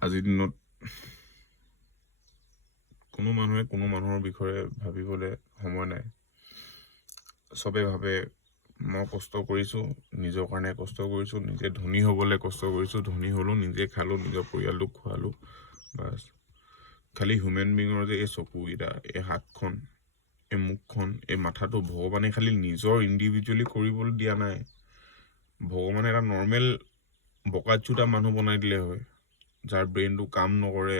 আজিৰ দিনত কোনো মানুহে কোনো মানুহৰ বিষয়ে ভাবিবলৈ সময় নাই। চবে ভাবে মই কষ্ট কৰিছোঁ, নিজৰ কাৰণে কষ্ট কৰিছোঁ, নিজে ধনী হ'বলৈ কষ্ট কৰিছোঁ, ধনী হ'লোঁ, নিজে খালোঁ, নিজৰ পৰিয়ালটোক খোৱালোঁ, বাছ। খালি হিউমেন বিঙৰ যে এই চকুকেইটা, এই হাতখন, এই মুখখন, এই মাথাটো ভগৱানে খালি নিজৰ ইণ্ডিভিজুৱেলি কৰিবলৈ দিয়া নাই। ভগৱানে এটা নৰ্মেল বকাচোটা মানুহ বনাই দিলে হয়, যাৰ ব্ৰেইনটো কাম নকৰে,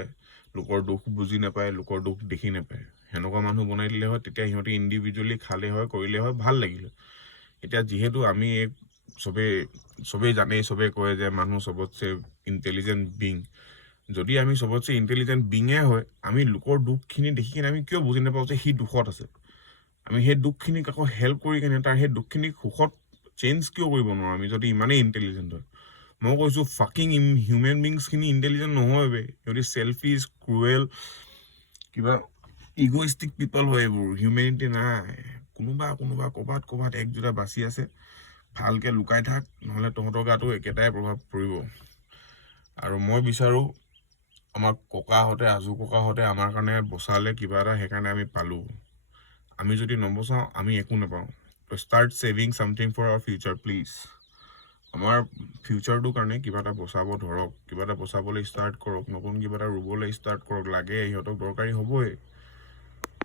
লোকৰ দুখ বুজি নাপায়, লোকৰ দুখ দেখি নাপায়। সেনেকুৱা মানুহ বনাই দিলে হয়, তেতিয়া সিহঁতে ইণ্ডিভিজুৱেলি খালে হয়, কৰিলে হয়, ভাল লাগিলে। এতিয়া যিহেতু আমি চবেই জানেই, চবেই কয় যে মানুহ চবতছে ইণ্টেলিজেণ্ট বিং। যদি আমি চবতছে ইণ্টেলিজেণ্ট বিঙে হয়, আমি লোকৰ দুখখিনি দেখি কিনে আমি কিয় বুজি নাপাওঁ যে সি দুখত আছে। আমি সেই দুখখিনিক আকৌ হেল্প কৰি কিনে তাৰ সেই দুখখিনিক সুখত চেঞ্জ কিয় কৰিব নোৱাৰোঁ আমি, যদি ইমানেই ইণ্টেলিজেণ্ট হয়। মই কৈছোঁ ফাকিং হিউমেন বিংছখিনি ইণ্টেলিজেণ্ট নহয় বে, সিহঁতি চেলফিছ, ক্ৰুৱেল, কিবা ইগ'ইষ্টিক পিপল হয় এইবোৰ, হিউমেনিটি নাই। কোনোবা ক'ৰবাত এক দুটা বাচি আছে, ভালকৈ লুকাই থাক, নহ'লে তহঁতৰ গাতো একেটাই প্ৰভাৱ পৰিব। আৰু মই বিচাৰোঁ আমাৰ ককাহঁতে, আজু ককাহঁতে আমাৰ কাৰণে বচালে কিবা এটা, সেইকাৰণে আমি পালোঁ। আমি যদি নবচাওঁ আমি একো নাপাওঁ। তো start saving something for our future please. আমাৰ ফিউচাৰটোৰ কাৰণে কিবা এটা বচাব ধৰক, কিবা এটা বচাবলৈ ষ্টাৰ্ট কৰক, নতুন কিবা এটা ৰুবলৈ ষ্টাৰ্ট কৰক। লাগে সিহঁতক দৰকাৰী হ'বই।